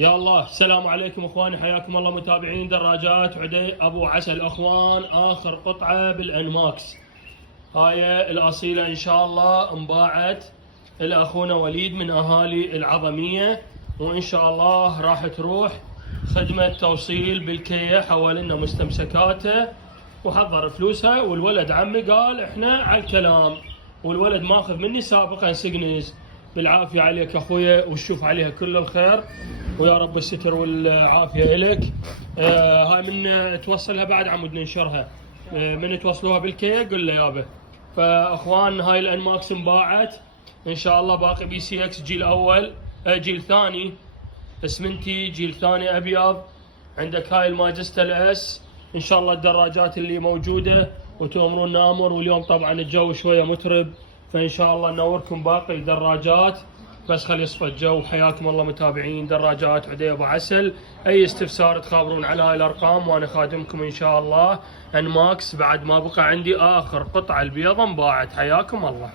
يا الله، السلام عليكم اخواني، حياكم الله متابعين دراجات عدي ابو عسل. اخوان اخر قطعه بالانماكس هاي الاصيله ان شاء الله انباعت لاخونا وليد من اهالي العظميه، وان شاء الله راح تروح خدمه توصيل بالكيه، حول لنا مستمسكاته وحضر فلوسها. والولد عمي قال احنا على الكلام، والولد ماخذ مني سابقا سجنز. بالعافيه عليك اخويا، وشوف عليها كل الخير، ويا رب الستر والعافيه الك. هاي من توصلها بعد عمود ننشرها، من توصلوها بالكي قل له يابا. فاخوان هاي الانماكس انباعت ان شاء الله. باقي بي سي اكس جيل اول، جيل ثاني اسمنتي، جيل ثاني ابيض. عندك هاي الماجستا الاس ان شاء الله الدراجات اللي موجوده، وتؤمرون نامر. واليوم طبعا الجو شويه مترب، فان شاء الله نوركم باقي الدراجات، بس خلي يصفى الجو. حياكم الله متابعين دراجات عدي ابو عسل. اي استفسار تخابرون على هاي الارقام وانا خادمكم ان شاء الله. انماكس بعد ما بقى عندي اخر قطعه البيضه انباعت. حياكم الله.